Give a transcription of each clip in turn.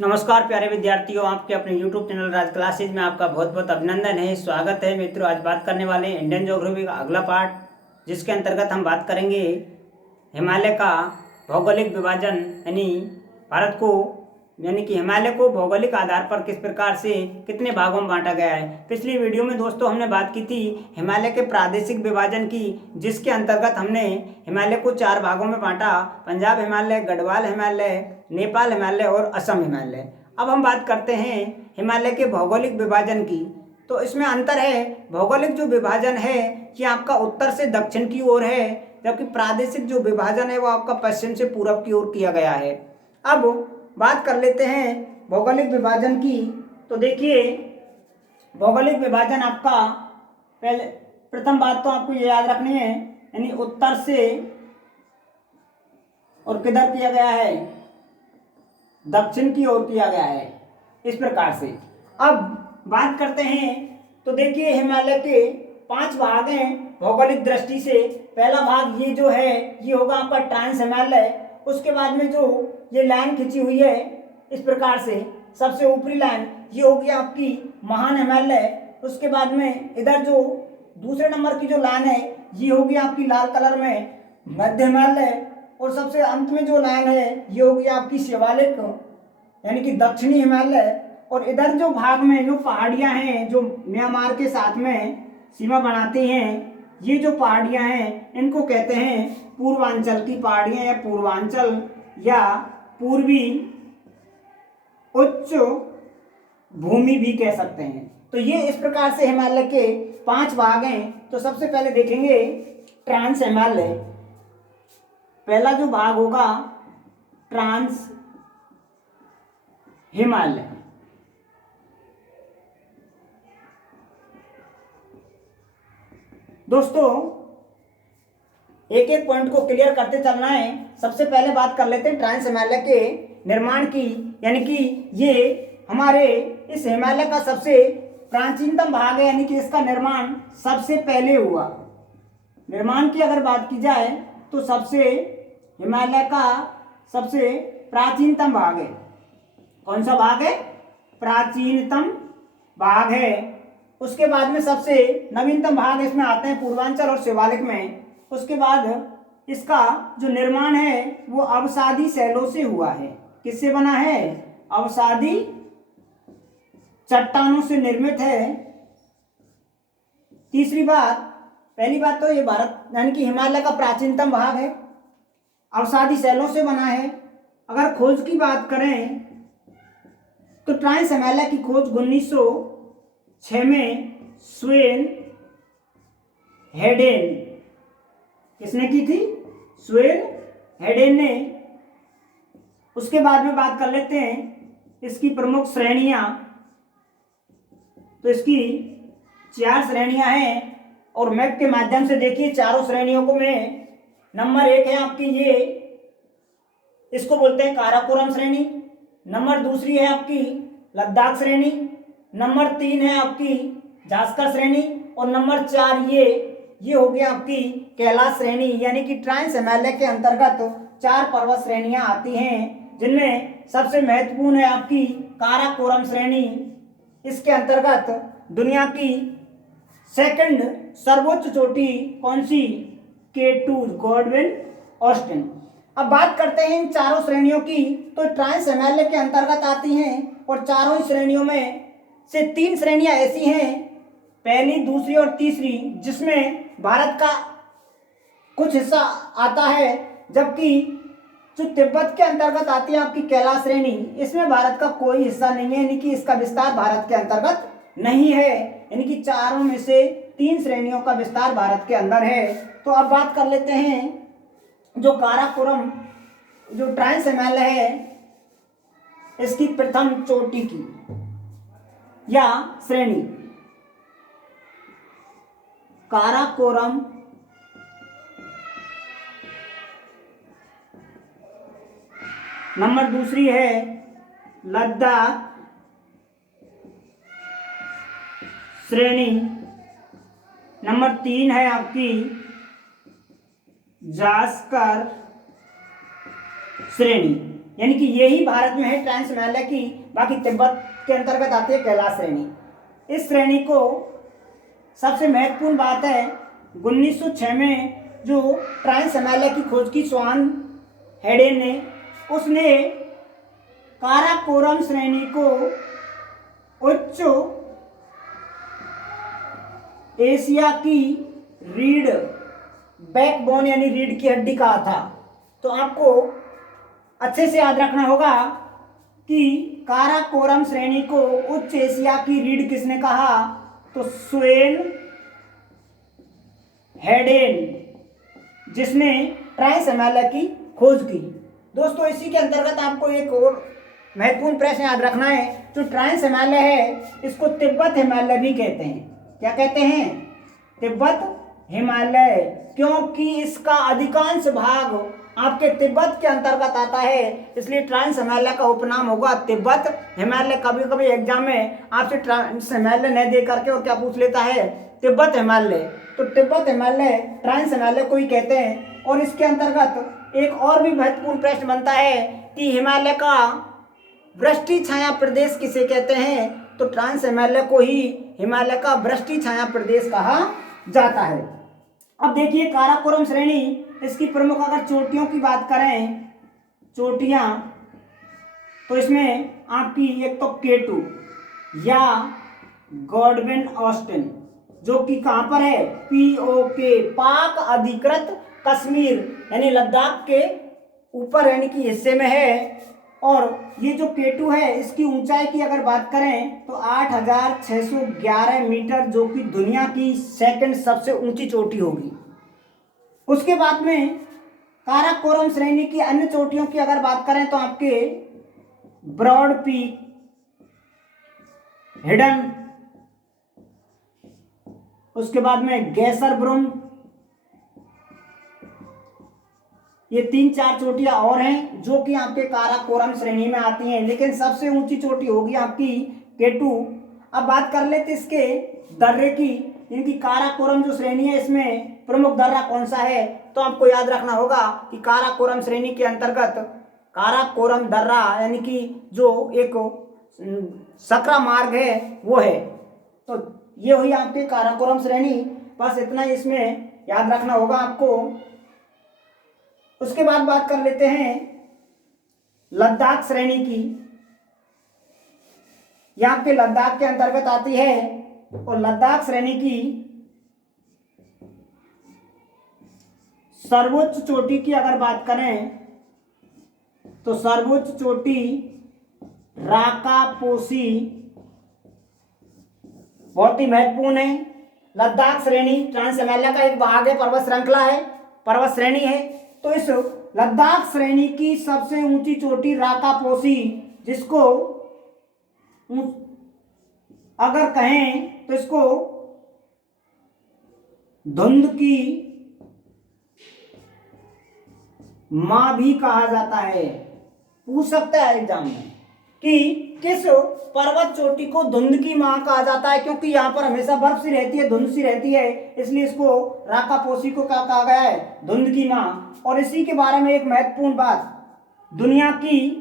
नमस्कार प्यारे विद्यार्थियों, आपके अपने YouTube चैनल राज क्लासेज में आपका बहुत बहुत अभिनंदन है, स्वागत है। मित्रों, आज बात करने वाले हैं इंडियन ज्योग्राफी का अगला पार्ट, जिसके अंतर्गत हम बात करेंगे हिमालय का भौगोलिक विभाजन, यानी कि हिमालय को भौगोलिक आधार पर किस प्रकार से कितने भागों में बांटा गया है। पिछली वीडियो में दोस्तों हमने बात की थी हिमालय के प्रादेशिक विभाजन की, जिसके अंतर्गत हमने हिमालय को 4 भागों में बांटा: पंजाब हिमालय, गढ़वाल हिमालय, नेपाल हिमालय और असम हिमालय। अब हम बात करते हैं हिमालय के भौगोलिक विभाजन की। तो इसमें अंतर है, भौगोलिक जो विभाजन है ये आपका उत्तर से दक्षिण की ओर है, जबकि प्रादेशिक जो विभाजन है वो आपका पश्चिम से पूरब की ओर किया गया है। अब बात कर लेते हैं भौगोलिक विभाजन की। तो देखिए, भौगोलिक विभाजन आपका पहले प्रथम बात तो आपको ये याद रखनी है, यानी उत्तर से और किधर किया गया है, दक्षिण की ओर किया गया है, इस प्रकार से। अब बात करते हैं तो देखिए, हिमालय के 5 भाग हैं भौगोलिक दृष्टि से। पहला भाग ये जो है ये होगा आपका ट्रांस हिमालय। उसके बाद में जो ये लाइन खींची हुई है इस प्रकार से, सबसे ऊपरी लाइन ये होगी आपकी महान हिमालय। उसके बाद में इधर जो दूसरे नंबर की जो लाइन है ये होगी आपकी लाल कलर में मध्य हिमालय, और सबसे अंत में जो लाइन है ये होगी आपकी शिवालिक, यानी कि दक्षिणी हिमालय। और इधर जो भाग में जो पहाड़ियां हैं जो म्यांमार के साथ में सीमा बनाती हैं, ये जो पहाड़ियां हैं इनको कहते हैं पूर्वांचल की पहाड़ियां, या पूर्वांचल या पूर्वी उच्च भूमि भी कह सकते हैं। तो ये इस प्रकार से हिमालय के 5 भाग हैं। तो सबसे पहले देखेंगे ट्रांस हिमालय। पहला जो भाग होगा ट्रांस हिमालय। दोस्तों, एक एक पॉइंट को क्लियर करते चलना है। सबसे पहले बात कर लेते हैं ट्रांस हिमालय के निर्माण की, यानी कि ये हमारे इस हिमालय का सबसे प्राचीनतम भाग है, यानी कि इसका निर्माण सबसे पहले हुआ। निर्माण की अगर बात की जाए तो सबसे हिमालय का सबसे प्राचीनतम भाग है। कौन सा भाग है? प्राचीनतम भाग है। उसके बाद में सबसे नवीनतम भाग इसमें आते हैं पूर्वांचल और शिवालिक में। उसके बाद इसका जो निर्माण है वो अवसादी शैलों से हुआ है। किससे बना है? अवसादी चट्टानों से निर्मित है। तीसरी बात, पहली बात तो ये भारत यानी कि हिमालय का प्राचीनतम भाग है, अवसादी शैलों से बना है। अगर खोज की बात करें तो ट्रांस हिमालय की खोज 1906 में स्वेन हेडेन, किसने की थी? स्वेन हेडेन ने। उसके बाद में बात कर लेते हैं इसकी प्रमुख श्रेणियां। तो इसकी 4 श्रेणियां हैं, और मैप के माध्यम से देखिए चारों श्रेणियों को में नंबर 1 है आपकी, ये इसको बोलते हैं काराकोरम श्रेणी। नंबर दूसरी है आपकी लद्दाख श्रेणी। नंबर 3 है आपकी जास्कर श्रेणी, और नंबर 4 ये हो गया आपकी कैलाश श्रेणी। यानी कि ट्रांस हिमालय के अंतर्गत 4 पर्वत श्रेणियां आती हैं, जिनमें सबसे महत्वपूर्ण है आपकी काराकोरम श्रेणी। इसके अंतर्गत दुनिया की सेकंड सर्वोच्च चोटी कौन सी? K2 Godwin Austen. अब बात करते हैं इन चारों श्रेणियों की। तो ट्रांस हिमालय के अंतर्गत आती हैं, और चारों ही श्रेणियों में से 3 श्रेणियां ऐसी हैं, पहली, दूसरी और तीसरी, जिसमें भारत का कुछ हिस्सा आता है, जबकि जो तिब्बत के अंतर्गत आती है आपकी कैलाश श्रेणी, इसमें भारत का कोई हिस्सा नहीं है, यानी कि इसका विस्तार भारत के अंतर्गत नहीं है। यानी कि चारों में से 3 श्रेणियों का विस्तार भारत के अंदर है। तो अब बात कर लेते हैं जो काराकोरम जो ट्रांस हिमालय है इसकी प्रथम चोटी की या श्रेणी। काराकोरम नंबर दूसरी है लद्दाख श्रेणी। नंबर 3 है आपकी जास्कर श्रेणी। यानी कि यही भारत में है ट्रांस हिमालय की, बाकी तिब्बत के अंतर्गत आती है कैलाश श्रेणी। इस श्रेणी को सबसे महत्वपूर्ण बात है 1906 में जो ट्रांस हिमालय की खोज की स्वान हेडेन ने, उसने काराकोरम श्रेणी को उच्च एशिया की रीढ़, बैकबोन यानी रीढ़ की हड्डी कहा था। तो आपको अच्छे से याद रखना होगा कि काराकोरम श्रेणी को उच्च एशिया की रीढ़ किसने कहा, तो स्वेन हेडेन, जिसने ट्रांस हिमालय की खोज की। दोस्तों इसी के अंतर्गत आपको एक और महत्वपूर्ण प्रश्न याद रखना है, जो ट्रांस हिमालय है इसको तिब्बत हिमालय भी कहते हैं। क्या कहते हैं? तिब्बत हिमालय, क्योंकि इसका अधिकांश भाग आपके तिब्बत के अंतर्गत आता है, इसलिए ट्रांस हिमालय का उपनाम होगा तिब्बत हिमालय। कभी कभी एग्जाम में आपसे ट्रांस हिमालय न दे करके और क्या पूछ लेता है, तिब्बत हिमालय। तो तिब्बत हिमालय ट्रांस हिमालय को ही कहते हैं। और इसके अंतर्गत एक और भी महत्वपूर्ण प्रश्न बनता है कि हिमालय का वृष्टि छाया प्रदेश किसे कहते हैं, तो ट्रांस हिमालय को ही हिमालय का वृष्टि छाया प्रदेश कहा जाता है। अब देखिए काराकोरम श्रेणी, इसकी प्रमुख अगर चोटियों की बात करें, चोटियां, तो इसमें आपकी एक तो केटू या गॉडविन ऑस्टिन, जो कि कहां पर है, POK, पाक अधिकृत कश्मीर यानी लद्दाख के ऊपर यानी कि हिस्से में है। और ये जो केटू है इसकी ऊंचाई की अगर बात करें तो 8611 मीटर, जो कि दुनिया की सेकंड सबसे ऊंची चोटी होगी। उसके बाद में काराकोरम श्रेणी की अन्य चोटियों की अगर बात करें तो आपके ब्रॉड पीक, हिडन, उसके बाद में गैसरब्रुम, ये 3-4 चोटियां और हैं जो कि आपके काराकोरम श्रेणी में आती हैं, लेकिन सबसे ऊंची चोटी होगी आपकी केटू। अब बात कर लेते इसके दर्रे की, इनकी काराकोरम जो श्रेणी है इसमें प्रमुख दर्रा कौन सा है, तो आपको याद रखना होगा कि काराकोरम श्रेणी के अंतर्गत काराकोरम दर्रा यानी कि जो एक सकरा मार्ग है वो है। तो ये हुई आपके काराकोरम श्रेणी, बस इतना ही इसमें याद रखना होगा आपको। उसके बाद बात कर लेते हैं लद्दाख श्रेणी की। यह आपके लद्दाख के अंतर्गत आती है और लद्दाख श्रेणी की सर्वोच्च चोटी की अगर बात करें तो सर्वोच्च चोटी राकापोसी बहुत ही महत्वपूर्ण है। लद्दाख श्रेणी ट्रांस हिमालय का एक भाग है, पर्वत श्रृंखला है, पर्वत श्रेणी है। तो इस लद्दाख श्रेणी की सबसे ऊंची चोटी राकापोसी, जिसको अगर कहें तो इसको धुंध की मां भी कहा जाता है। पूछ सकता है एग्जाम में कि किस पर्वत चोटी को धुंध की मां कहा जाता है, क्योंकि यहाँ पर हमेशा बर्फ सी रहती है, धुंध सी रहती है, इसलिए इसको राकापोसी को क्या कहा गया है, धुंध की मां। और इसी के बारे में एक महत्वपूर्ण बात, दुनिया की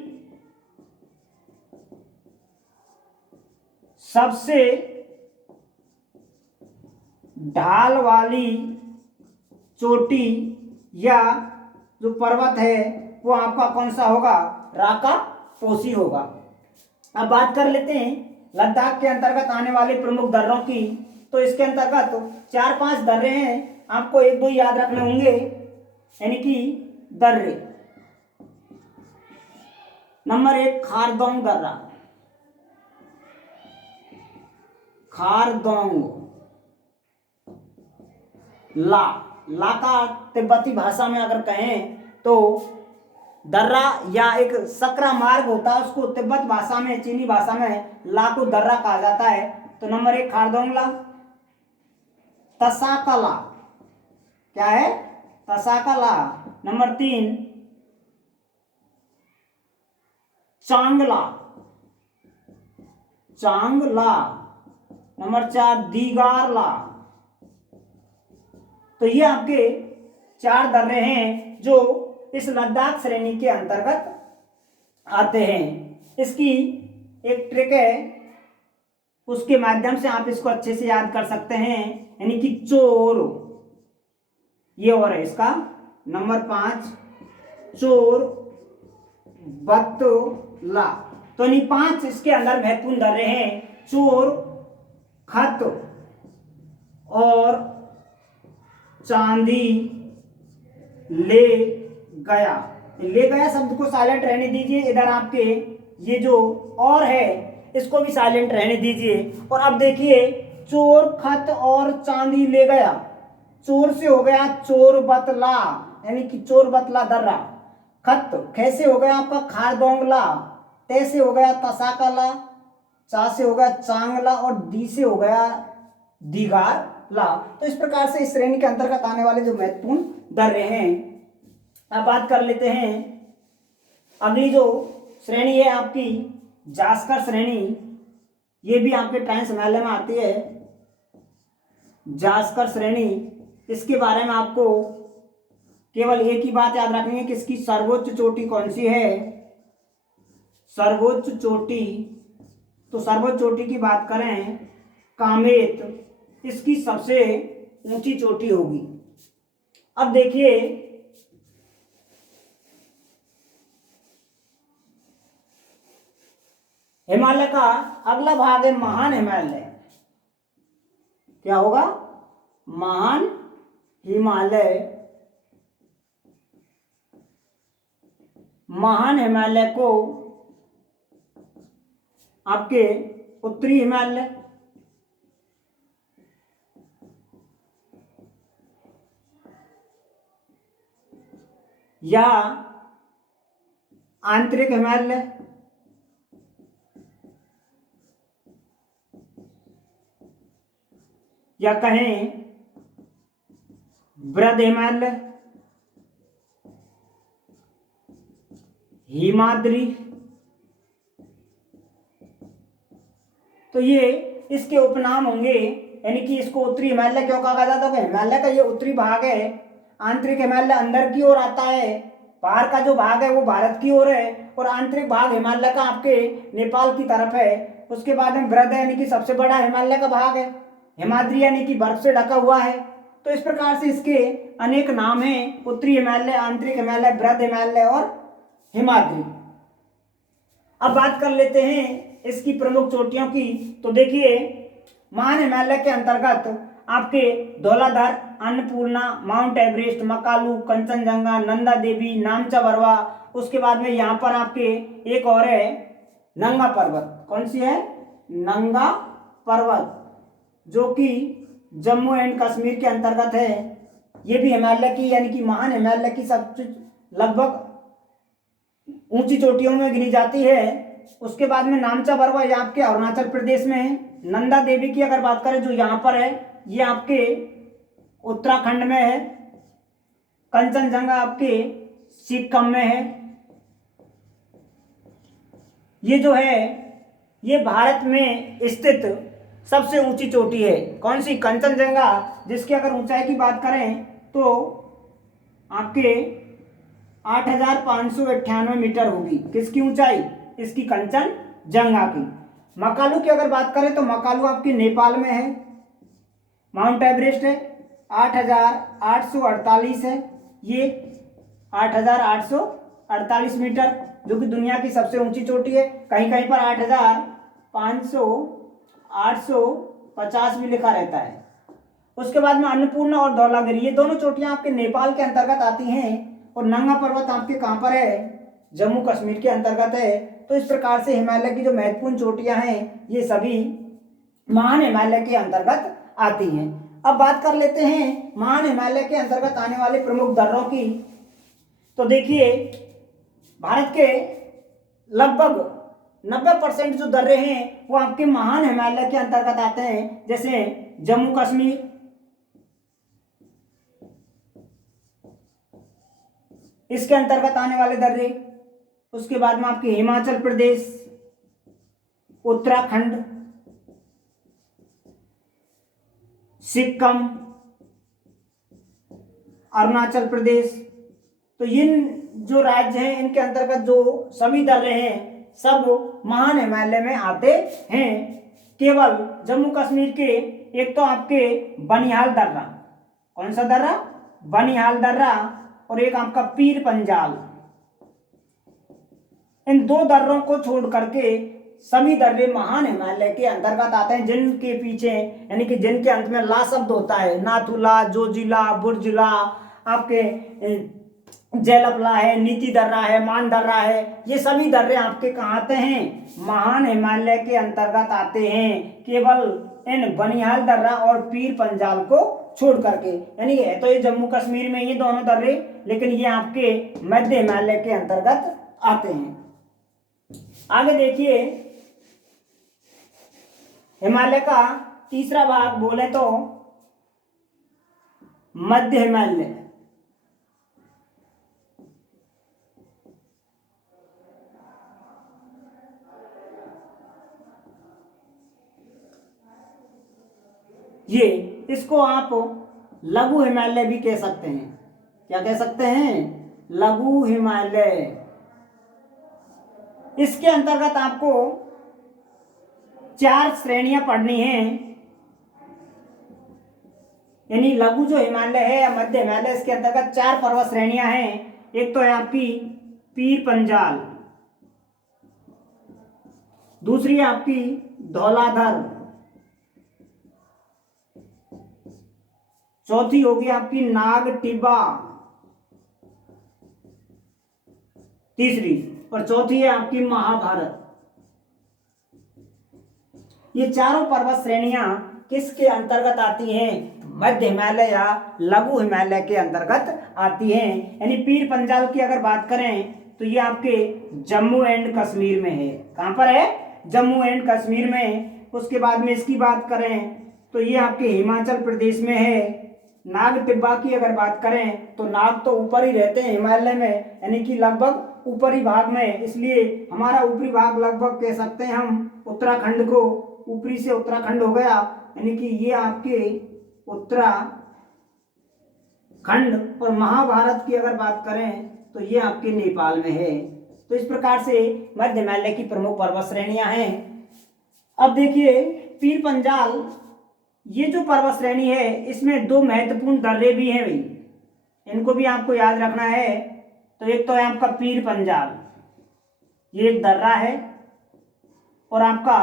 सबसे ढाल वाली चोटी या जो पर्वत है वो आपका कौन सा होगा, राकापोसी होगा। अब बात कर लेते हैं लद्दाख के अंतर्गत आने वाले प्रमुख दर्रों की। तो इसके अंतर्गत 4-5 दर्रे हैं, आपको 1-2 याद रखने होंगे, यानी कि दर्रे। नंबर 1 खारदोंग दर्रा, खारदोंग, ला का तिब्बती भाषा में अगर कहें तो दर्रा या एक सकरा मार्ग होता है, उसको तिब्बत भाषा में, चीनी भाषा में ला को दर्रा कहा जाता है। तो नंबर 1 खारदोंगला। तसाकला, क्या है, तसाकला। नंबर 3 चांगला, चांगला। नंबर 4 दीगारला। तो ये आपके 4 दर्रे हैं जो इस लद्दाख श्रेणी के अंतर्गत आते हैं। इसकी एक ट्रिक है, उसके माध्यम से आप इसको अच्छे से याद कर सकते हैं, यानी कि चोर, ये और है इसका नंबर 5, चोर बतला। तो यानी 5 इसके अंदर महत्वपूर्ण धर्य हैं, चोर, खत और चांदी ले गया। ले गया शब्द को साइलेंट रहने दीजिए, इधर आपके ये जो और है इसको भी साइलेंट रहने दीजिए। और अब देखिए, चोर, खत और चांदी ले गया, चोर से हो गया चोर बतला, यानी कि चोर बतला दर्रा। खत कैसे हो गया आपका खारदोंगला, ते से हो गया तसाकला, चा से हो गया चांगला और दी से हो गया दिगार ला। तो इस प्रकार से इस श्रेणी के अंतर्गत आने वाले जो महत्वपूर्ण दर्रे हैं। अब बात कर लेते हैं, अगली जो श्रेणी है आपकी जास्कर श्रेणी, ये भी आपके ट्रांस हिमालय में आती है। जास्कर श्रेणी, इसके बारे में आपको केवल एक ही बात याद रखनी है कि इसकी सर्वोच्च चोटी कौन सी है, सर्वोच्च चोटी। तो सर्वोच्च चोटी की बात करें, कामेत इसकी सबसे ऊंची चोटी होगी। अब देखिए, हिमालय का अगला भाग है महान हिमालय। क्या होगा? महान हिमालय। महान हिमालय को आपके उत्तरी हिमालय, या आंतरिक हिमालय, या कहें बृहद हिमालय, हिमाद्री। तो ये इसके उपनाम होंगे, यानी कि इसको उत्तरी हिमालय क्यों कहा जाता है? हिमालय का ये उत्तरी भाग है, आंतरिक हिमालय अंदर की ओर आता है, बाहर का जो भाग है वो भारत की ओर है, और आंतरिक भाग हिमालय का आपके नेपाल की तरफ है। उसके बाद में बृहद यानी कि सबसे बड़ा हिमालय का भाग है, हिमाद्री यानी कि बर्फ से ढका हुआ है। तो इस प्रकार से इसके अनेक नाम हैं, उत्तरी हिमालय, आंतरिक हिमालय, बृहद हिमालय और हिमाद्री। अब बात कर लेते हैं इसकी प्रमुख चोटियों की। तो देखिए, महान हिमालय के अंतर्गत आपके धौलाधार, अन्नपूर्णा, माउंट एवरेस्ट, मकालू, कंचनजंगा, नंदा देवी, नामचा बरवा। उसके बाद में यहाँ पर आपके एक और है नंगा पर्वत। कौन सी है? नंगा पर्वत, जो कि जम्मू एंड कश्मीर के अंतर्गत है। ये भी हिमालय की, यानी कि महान हिमालय की सबसे लगभग ऊंची चोटियों में गिनी जाती है। उसके बाद में नामचा बरवा, ये आपके अरुणाचल प्रदेश में है। नंदा देवी की अगर बात करें जो यहाँ पर है, ये आपके उत्तराखंड में है। कंचनजंगा आपके सिक्किम में है। ये जो है ये भारत में स्थित सबसे ऊंची चोटी है। कौन सी? कंचनजंगा, जिसकी अगर ऊंचाई की बात करें तो आपके 8,598 मीटर होगी। किसकी ऊंचाई? इसकी, कंचनजंगा की। मकालू की अगर बात करें तो मकालू आपकी नेपाल में है। माउंट एवरेस्ट है 8,848 है, ये 8,848 मीटर, जो कि दुनिया की सबसे ऊंची चोटी है। कहीं कहीं पर 8,500, 850 भी लिखा रहता है। उसके बाद में अन्नपूर्णा और धौलागिरी, ये दोनों चोटियां आपके नेपाल के अंतर्गत आती हैं। और नंगा पर्वत आपके कहाँ पर है? जम्मू कश्मीर के अंतर्गत है। तो इस प्रकार से हिमालय की जो महत्वपूर्ण चोटियां हैं ये सभी महान हिमालय के अंतर्गत आती हैं। अब बात कर लेते हैं महान हिमालय के अंतर्गत आने वाले प्रमुख दर्रों की। तो देखिए, भारत के लगभग 90% जो दर्रे हैं वो आपके महान हिमालय के अंतर्गत आते हैं। जैसे जम्मू कश्मीर, इसके अंतर्गत आने वाले दर्रे। उसके बाद में आपके हिमाचल प्रदेश, उत्तराखंड, सिक्किम, अरुणाचल प्रदेश। तो इन जो राज्य हैं इनके अंतर्गत जो सभी दर्रे हैं सब महान हिमालय में आते हैं। केवल जम्मू कश्मीर के एक तो आपके बनिहाल दर्रा, कौन सा दर्रा, बनिहाल दर्रा, और एक आपका पीर पंजाल, इन दो दर्रों को छोड़ करके सभी दर्रे महान हिमालय के अंतर्गत आते हैं, जिनके पीछे यानी कि जिनके अंत में ला शब्द होता है, नाथुला, जोजिला, बुर्जिला, आपके जैलपला है, नीति दर्रा है, मान दर्रा है, ये सभी दर्रे आपके कहाँ आते हैं, महान हिमालय के अंतर्गत आते हैं, केवल इन बनिहाल दर्रा और पीर पंजाल को छोड़ करके। यानी है तो ये जम्मू कश्मीर में ये दोनों दर्रे, लेकिन ये आपके मध्य हिमालय के अंतर्गत आते हैं। आगे देखिए, हिमालय का तीसरा भाग बोले तो मध्य हिमालय। ये इसको आप लघु हिमालय भी कह सकते हैं। क्या कह सकते हैं, लघु हिमालय। इसके अंतर्गत आपको 4 श्रेणियां पढ़नी हैं, यानी लघु जो हिमालय है या मध्य हिमालय, इसके अंतर्गत 4 पर्वत श्रेणियां हैं। एक तो है आपकी पीर पंजाल, दूसरी है आपकी धौलाधर, चौथी होगी आपकी नाग टिब्बा, तीसरी, और चौथी है आपकी महाभारत। ये चारों पर्वत श्रेणियां किसके अंतर्गत आती हैं, मध्य हिमालय या लघु हिमालय के अंतर्गत आती हैं। यानी पीर पंजाल की अगर बात करें तो ये आपके जम्मू एंड कश्मीर में है। कहां पर है, जम्मू एंड कश्मीर में। उसके बाद में इसकी बात करें तो ये आपके हिमाचल प्रदेश में है। नाग टिब्बा की अगर बात करें तो नाग तो ऊपर ही रहते हैं हिमालय में, यानी कि लगभग ऊपरी भाग में, इसलिए हमारा ऊपरी भाग लगभग कह सकते हैं हम उत्तराखंड को, ऊपरी से उत्तराखंड हो गया, यानी कि ये आपके उत्तराखंड। और महाभारत की अगर बात करें तो ये आपके नेपाल में है। तो इस प्रकार से मध्य हिमालय की प्रमुख पर्वत श्रेणियां हैं। अब देखिए पीर पंजाल, ये जो पर्वत श्रेणी है इसमें 2 महत्वपूर्ण दर्रे भी हैं भाई, इनको भी आपको याद रखना है। तो एक तो है आपका पीर पंजाल, ये एक दर्रा है, और आपका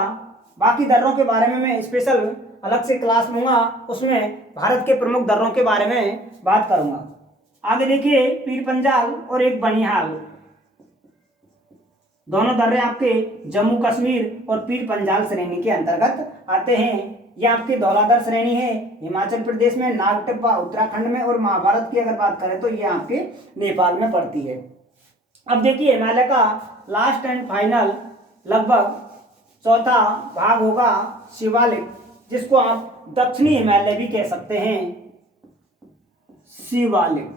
बाकी दर्रों के बारे में मैं स्पेशल अलग से क्लास लूंगा, उसमें भारत के प्रमुख दर्रों के बारे में बात करूंगा। आगे देखिए पीर पंजाल और एक बनिहाल, दोनों दर्रे आपके जम्मू कश्मीर और पीर पंजाल श्रेणी के अंतर्गत आते हैं। ये आपकी धौलाधर श्रेणी है हिमाचल प्रदेश में, नाग टिब्बा उत्तराखंड में, और महाभारत की अगर बात करें तो ये आपके नेपाल में पड़ती है। अब देखिए हिमालय का लास्ट एंड फाइनल लगभग चौथा भाग होगा शिवालिक, जिसको आप दक्षिणी हिमालय भी कह सकते हैं, शिवालिक।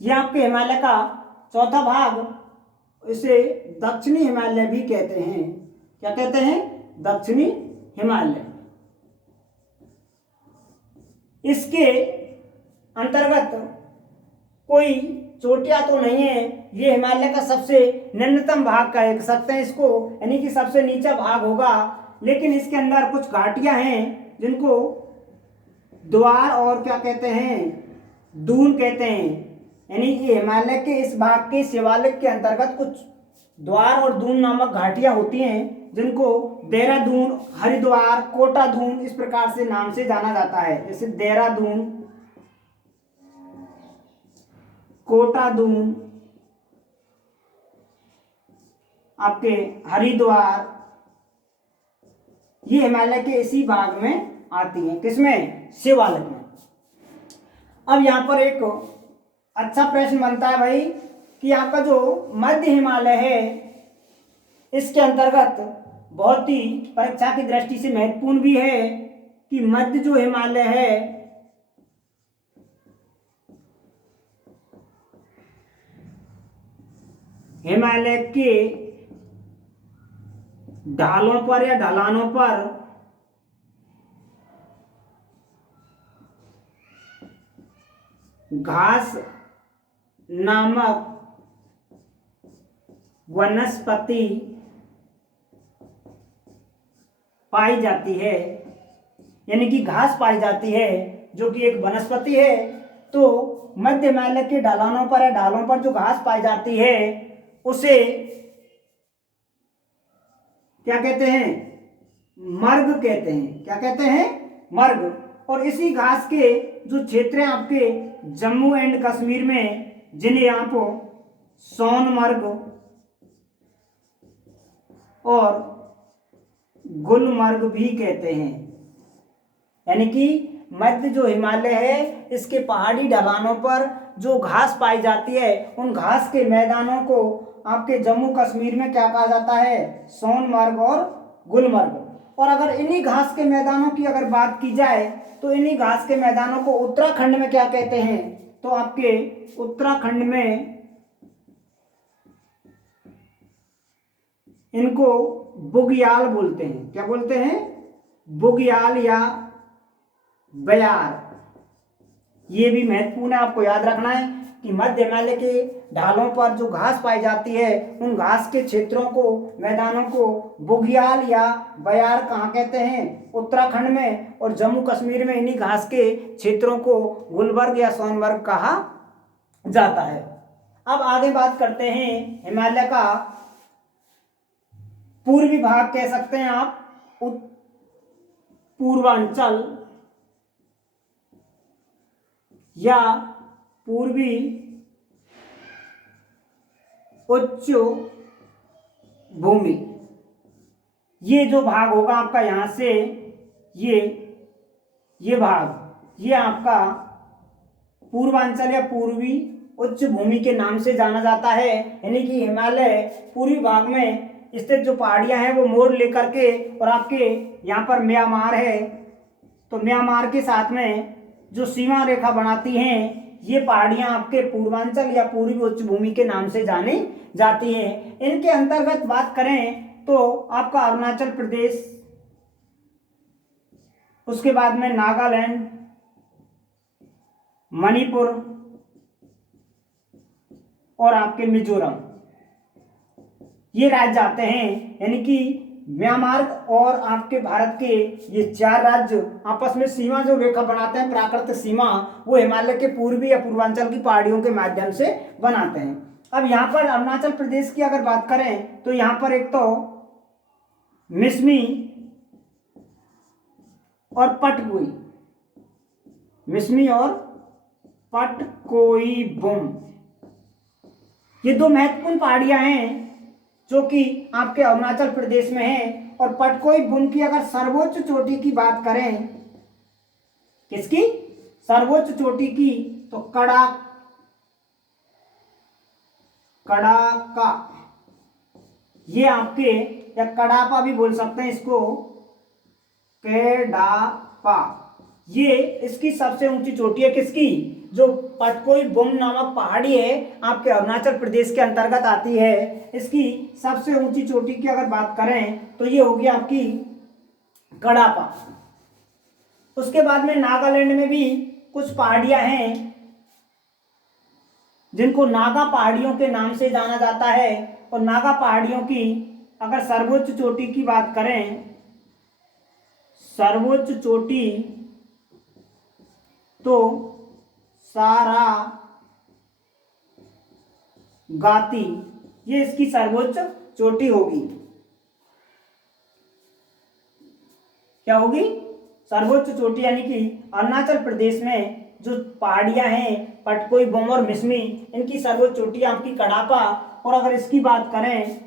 यह आपके हिमालय का चौथा भाग, इसे दक्षिणी हिमालय भी कहते हैं। क्या कहते हैं, दक्षिणी हिमालय। इसके अंतर्गत कोई चोटियां तो नहीं है, ये हिमालय का सबसे निम्नतम भाग कह सकते हैं इसको, यानी कि सबसे नीचा भाग होगा। लेकिन इसके अंदर कुछ घाटियां हैं जिनको द्वार और क्या कहते हैं, दून कहते हैं। यानी कि हिमालय के इस भाग के शिवालिक के अंतर्गत कुछ द्वार और दून नामक घाटियां होती हैं, जिनको देहरादून, हरिद्वार, कोटादून इस प्रकार से नाम से जाना जाता है। जैसे देहरादून, कोटादून, आपके हरिद्वार, ये हिमालय के इसी भाग में आती हैं। किसमें, शिवालिक में। अब यहां पर एक अच्छा प्रश्न बनता है भाई कि आपका जो मध्य हिमालय है इसके अंतर्गत बहुत ही परीक्षा की दृष्टि से महत्वपूर्ण भी है कि मध्य जो हिमालय है हिमालय के ढालों पर या ढलानों पर घास नामक वनस्पति पाई जाती है, यानी कि घास पाई जाती है जो कि एक वनस्पति है। तो मध्य हिमालय के ढलानों पर या ढालों पर जो घास पाई जाती है उसे क्या कहते हैं? मर्ग कहते हैं। क्या कहते हैं? मर्ग। और इसी घास के जो क्षेत्र हैं आपके जम्मू एंड कश्मीर में, जिन्हें आप सोनमर्ग और गुलमर्ग भी कहते हैं, यानी कि मध्य जो हिमालय है इसके पहाड़ी ढलानों पर जो घास पाई जाती है उन घास के मैदानों को आपके जम्मू कश्मीर में क्या कहा जाता है? सोनमर्ग और गुलमर्ग। और अगर इन्हीं घास के मैदानों की अगर बात की जाए तो इन्हीं घास के मैदानों को उत्तराखंड में क्या कहते हैं? तो आपके उत्तराखंड में इनको बुग्याल बोलते हैं। क्या बोलते हैं? बुग्याल या बयार। ये भी महत्वपूर्ण है, आपको याद रखना है कि मध्य हिमालय के ढालों पर जो घास पाई जाती है उन घास के क्षेत्रों को, मैदानों को बुग्याल या बयार कहाँ कहते हैं? उत्तराखंड में। और जम्मू कश्मीर में इन्हीं घास के क्षेत्रों को गुलबर्ग या सोनमर्ग कहा जाता है। अब आगे बात करते हैं हिमालय का पूर्वी भाग, कह सकते हैं आप पूर्वांचल या पूर्वी उच्च भूमि। ये जो भाग होगा आपका यहां से ये भाग, ये आपका पूर्वांचल या पूर्वी उच्च भूमि के नाम से जाना जाता है। यानी कि हिमालय पूर्वी भाग में स्थित जो पहाड़ियां हैं वो मोड़ लेकर के, और आपके यहाँ पर म्यांमार है, तो म्यांमार के साथ में जो सीमा रेखा बनाती हैं ये पहाड़ियां आपके पूर्वांचल या पूर्वी उच्च भूमि के नाम से जानी जाती हैं। इनके अंतर्गत बात करें तो आपका अरुणाचल प्रदेश, उसके बाद में नागालैंड, मणिपुर और आपके मिजोरम, ये राज्य आते हैं। यानी कि म्यांमार और आपके भारत के ये 4 राज्य आपस में सीमा जो रेखा बनाते हैं, प्राकृतिक सीमा, वो हिमालय के पूर्वी या पूर्वांचल की पहाड़ियों के माध्यम से बनाते हैं। अब यहाँ पर अरुणाचल प्रदेश की अगर बात करें तो यहाँ पर एक तो मिसमी और पटकोई, मिसमी और पटकोई बुम, ये 2 महत्वपूर्ण पहाड़ियां हैं जो कि आपके अरुणाचल प्रदेश में है। और पटकोई बुम की अगर सर्वोच्च चोटी की बात करें, किसकी सर्वोच्च चोटी की, तो कड़ाका, ये आपके, या कड़ापा भी बोल सकते हैं इसको, केडापा, ये इसकी सबसे ऊंची चोटी है। किसकी? जो पटकोई बुम नामक पहाड़ी है आपके अरुणाचल प्रदेश के अंतर्गत आती है, इसकी सबसे ऊंची चोटी की अगर बात करें तो ये होगी आपकी कड़ापा। उसके बाद में नागालैंड में भी कुछ पहाड़ियां हैं जिनको नागा पहाड़ियों के नाम से जाना जाता है। और नागा पहाड़ियों की अगर सर्वोच्च चोटी की बात करें, सर्वोच्च चोटी तो सारा गाती, ये इसकी सर्वोच्च चोटी होगी। क्या होगी? सर्वोच्च चोटी। यानी कि अरुणाचल प्रदेश में जो पहाड़ियां हैं पटकोई बुम और मिसमी, इनकी सर्वोच्च चोटी आपकी कड़ापा। और अगर इसकी बात करें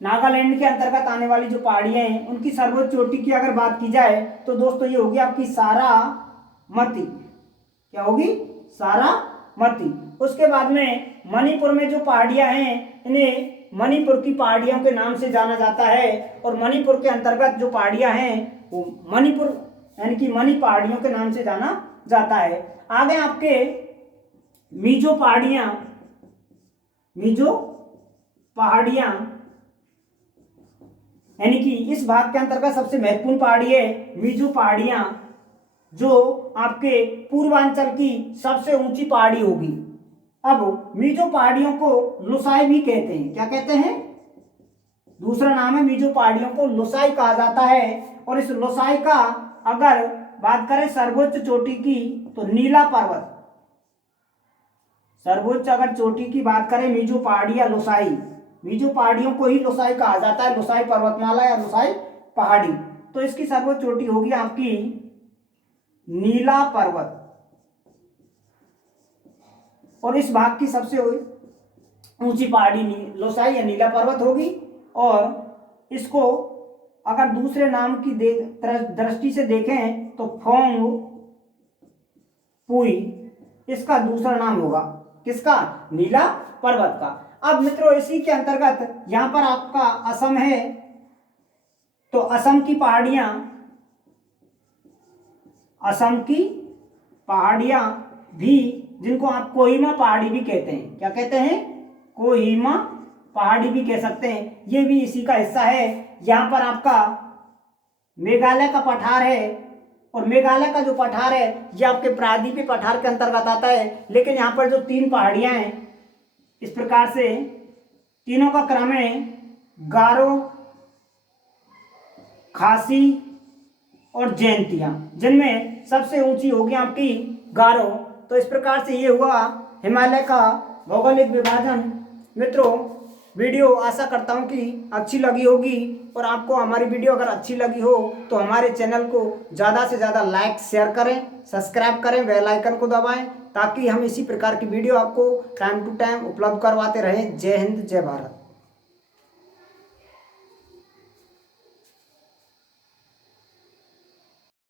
नागालैंड के अंतर्गत आने वाली जो पहाड़ियां हैं उनकी सर्वोच्च चोटी की अगर बात की जाए तो दोस्तों ये होगी आपकी सारामती। क्या होगी? सारामती। उसके बाद में मणिपुर में जो पहाड़ियां हैं इन्हें मणिपुर की पहाड़ियों के नाम से जाना जाता है। और मणिपुर के अंतर्गत जो पहाड़ियां हैं वो मणिपुर यानी कि मणि पहाड़ियों के नाम से जाना जाता है। आगे आपके मिजो पहाड़ियां यानी कि इस भाग के अंतर्गत सबसे महत्वपूर्ण पहाड़ी है मिजो पहाड़ियां। जो आपके पूर्वांचल की सबसे ऊंची पहाड़ी होगी। अब मीजो पहाड़ियों को लुसाई भी कहते हैं। क्या कहते हैं? दूसरा नाम है मीजो पहाड़ियों को लुसाई कहा जाता है। और इस लुसाई का अगर बात करें सर्वोच्च चोटी की तो नीला पर्वत, सर्वोच्च अगर चोटी की बात करें मीजो पहाड़ी या लुसाई, मीजो पहाड़ियों को ही लुसाई कहा जाता है, लुसाई पर्वतमाला या लुसाई पहाड़ी। तो इसकी सर्वोच्च चोटी होगी आपकी नीला पर्वत। और इस भाग की सबसे ऊंची पहाड़ी लुसाई या नीला पर्वत होगी। और इसको अगर दूसरे नाम की दृष्टि से देखें तो फोंग पुई इसका दूसरा नाम होगा। किसका? नीला पर्वत का। अब मित्रों इसी के अंतर्गत यहां पर आपका असम है, तो असम की पहाड़ियां, असम की पहाड़ियां भी, जिनको आप कोहिमा पहाड़ी भी कहते हैं। क्या कहते हैं? कोहिमा पहाड़ी भी कह सकते हैं। ये भी इसी का हिस्सा है। यहाँ पर आपका मेघालय का पठार है, और मेघालय का जो पठार है ये आपके प्रायद्वीपीय पठार के अंतर्गत आता है। लेकिन यहाँ पर जो 3 पहाड़ियाँ हैं, इस प्रकार से तीनों का क्रम है गारो, खासी और जयंतिया, जिनमें सबसे ऊंची होगी आपकी गारो। तो इस प्रकार से ये हुआ हिमालय का भौगोलिक विभाजन। मित्रों वीडियो आशा करता हूँ कि अच्छी लगी होगी, और आपको हमारी वीडियो अगर अच्छी लगी हो तो हमारे चैनल को ज़्यादा से ज़्यादा लाइक शेयर करें, सब्सक्राइब करें, बेल आइकन को दबाएं, ताकि हम इसी प्रकार की वीडियो आपको टाइम टू टाइम उपलब्ध करवाते रहें। जय हिंद, जय भारत।